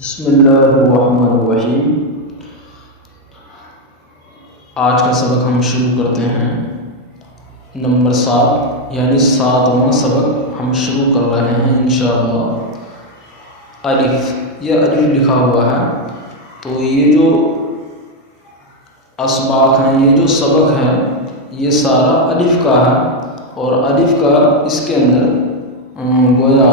بسم اللہ الرحمن الرحیم۔ آج کا سبق ہم شروع کرتے ہیں نمبر 7 یعنی 7واں سبق ہم شروع کر رہے ہیں انشاءاللہ۔ الف، یہ الف لکھا ہوا ہے تو یہ جو اسباق ہیں، یہ جو سبق ہے یہ سارا الف کا ہے، اور الف کا اس کے اندر گویا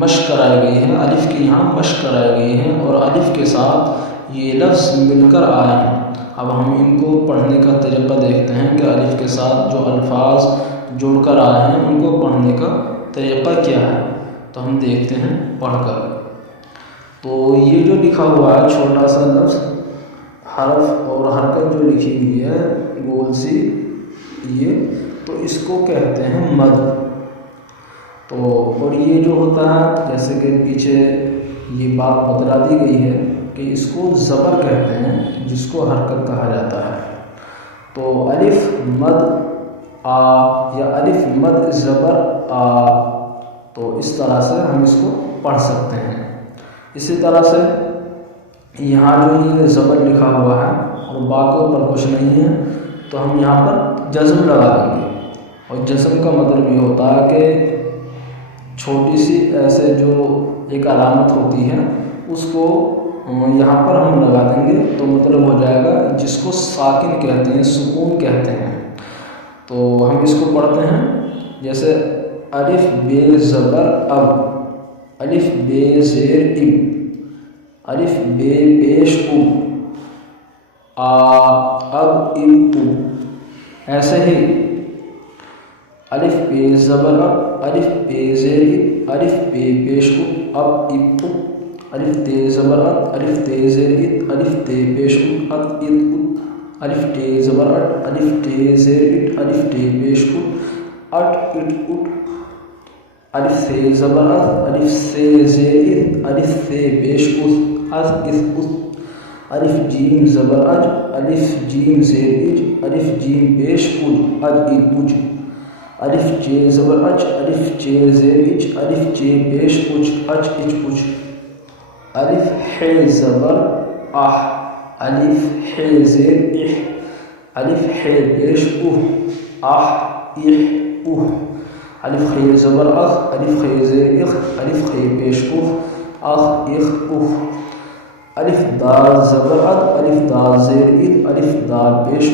مشق کرائی گئی ہے، الف کی یہاں مشق کرائی گئی ہے اور الف کے ساتھ یہ لفظ مل کر آئے ہیں۔ اب ہم ان کو پڑھنے کا طریقہ دیکھتے ہیں کہ الف کے ساتھ جو الفاظ جڑ کر آئے ہیں ان کو پڑھنے کا طریقہ کیا ہے، تو ہم دیکھتے ہیں پڑھ کر۔ تو یہ جو لکھا ہوا ہے چھوٹا سا لفظ، حرف اور حرکت جو لکھی ہوئی ہے گول سی، یہ تو اس کو کہتے ہیں مد۔ تو اور یہ جو ہوتا ہے جیسے کہ پیچھے یہ بات بتلا دی گئی ہے کہ اس کو زبر کہتے ہیں جس کو حرکت کہا جاتا ہے۔ تو الف مد آ یا الف مد زبر آ، تو اس طرح سے ہم اس کو پڑھ سکتے ہیں۔ اسی طرح سے یہاں جو یہ زبر لکھا ہوا ہے اور با کے اوپر کچھ نہیں ہے تو ہم یہاں پر جزم لگا دیں گے، اور جزم کا مطلب یہ ہوتا ہے کہ چھوٹی سی ایسے جو ایک علامت ہوتی ہے اس کو یہاں پر ہم لگا دیں گے تو مطلب ہو جائے گا جس کو ساکن کہتے ہیں، سکون کہتے ہیں۔ تو ہم اس کو پڑھتے ہیں جیسے الف بے زبر اب، الف بے زیر اب، الف بے پیش اب، اب اب، ایسے ہی الف بے زبر اب، الف بے زیر اب، الف بے پیش اب، الف تے زبر اب، الف تے زیر اب، الف تے پیش اب، الف تے زبر اٹ، الف تے زیر اٹ، الف تے پیش اٹ، الف تے زبر ات، الف سے زیر ات، الف تے پیش الف جیم زبر اج، الف جیم زیر اج، الف جیم پیش اج، الف چے زبر اچ، الف چے زیر اچ، الف چے پیش اچ، اچ، الف ح زبر اح، الف ح زیر اح، الف ح پیش اح، الف خ زبر اخ، الف خ زیر اخ، الف خ پیش اخ، الف دال زبر اد، الف دال زیر اد، الف دال پیش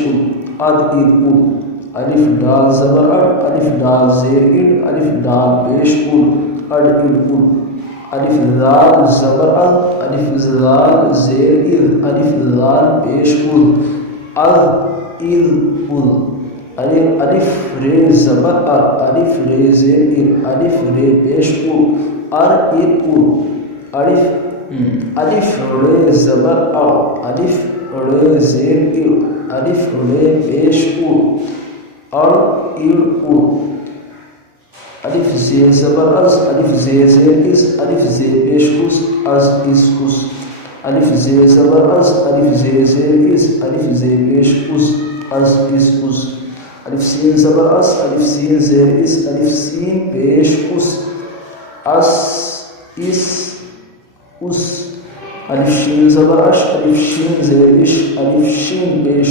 اد، الف دال زبر اڈ، الف دال زیر اڈ، الف دال پیش اڈ، الف دال زبر اد، الف دال زیر اد، الف دال پیش الف رے زبر ار، الف رے زیر ار، الف رے پیش الف رے زبر ار، الف رے زیر ار، الف رے پیش الف زے زبر از، الف زے زیر از، الف زے پیش از، الف زے زبر از، الف زے زیر از، الف زے پیش از، الف سین زبر از، الف سین زیر از، الف سین پیش الف شین زبر اش، الف شین زیر اش، الف شین پیش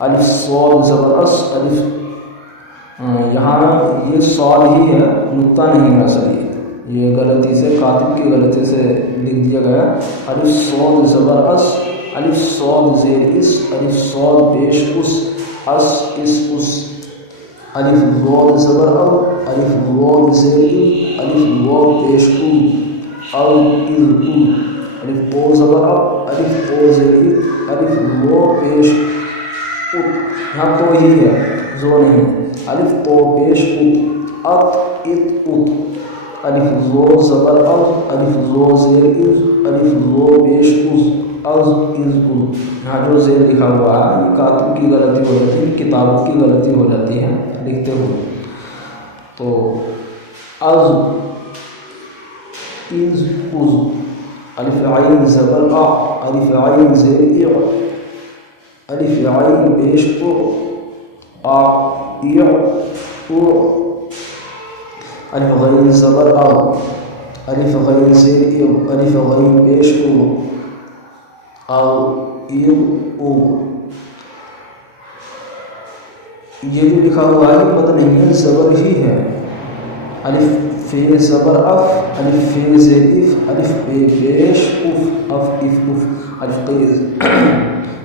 الف صاد زبر اس، الف یہاں یہ صاد ہی ہے، نقطہ نہیں ہے، صحیح یہ غلطی سے کاتب کی غلطی سے لکھ دیا گیا۔ الف صاد زبر اس، الف صاد زیر اس، الف صاد پیش الف واو زبر او، الف واو زیر الف واو پیش الف او زبر اب، الف او زیر الف واو پیش یہاں تو ہی ہے، زو نہیں، الف تو پیش ات، الف زو زبر اب، الف زو زیر الف زو پیش یہاں جو زیر لکھا ہوا ہے یہ کاتب کی غلطی ہو جاتی ہے، کتابت کی غلطی ہو جاتی ہے لکھتے ہوئے۔ تو الف عین زبر ا، الف عین زیر ا، الف عین پیش الف غین زبر او، الف غین زیر اب، الف غین پیش او، او، یہ جو لکھا ہوا ہے مد نہیں ہے، زبر ہی ہے. الف فے زبر اف، الف فے زیر اف، الف پے پیش اف، اف اف اف. الف قیز،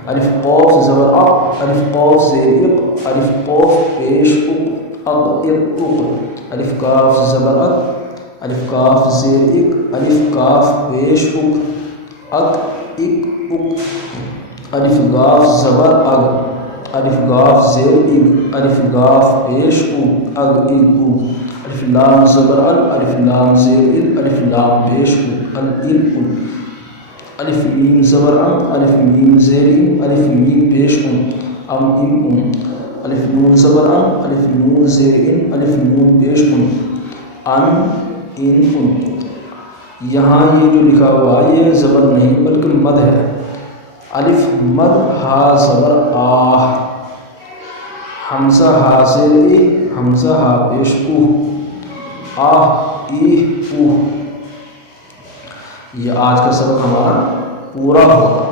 الف قوف زبر اق، الف قوف زیر اق، الف قوف پیش اق، اق اق اق. الف کاف زبر اق، الف کاف زیر اق، الف کاف پیش اق، اق اق اق. الف گاف زبر اگ، الف گاف زیر اگ، الف گاف پیش اگ، اگ اگ اگ. الف لام زبر ال، الف لام زیر ال، الف لام پیش ال، ال ال ال. الف میم زبر ام، الف میم زیر ام، الف میم پیش ام، ام ام ام. الف نون زبر ام، الف نون زیر ان، الف نون پیش ان، ان ان. یہاں یہ جو لکھا ہوا ہے یہ زبر نہیں بلکہ مد ہے. الف مد، ہا زبر آہ، حمزہ ہا زیر ای، حمزہ ہا پیش او، آہ ای او. یہ آج کا سبق ہمارا پورا ہوگا.